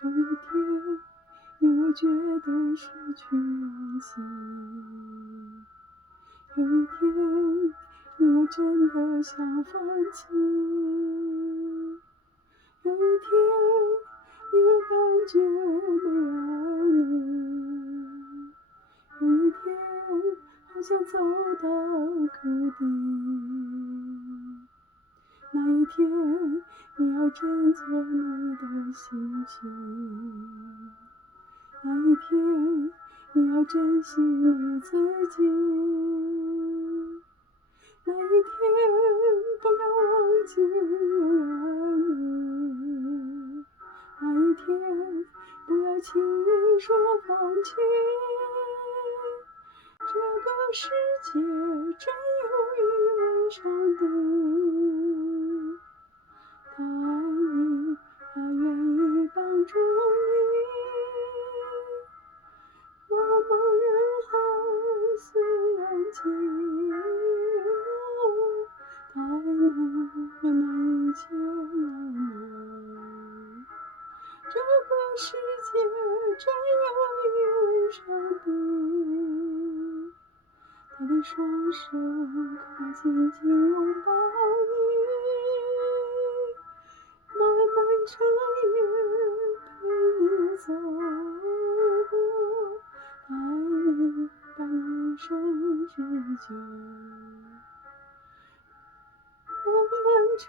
有一天，你若觉得失去勇气，有一天，你若真的想放弃，有一天，你若感觉没人爱你，有一天，好像走到谷底，那一天，你要振作你的心情，那一天，你要珍惜你自己，那一天，不要忘记有人爱你，那一天，不要轻易说放弃。这个世界真有一位上帝，他爱你，他愿意帮助你。茫茫人海虽然寂寞，他还能温暖一切冷漠。这个世界真有一位上帝，他的双手可紧紧拥抱你，漫漫长夜陪你走过，爱你，伴你一生之久。漫漫长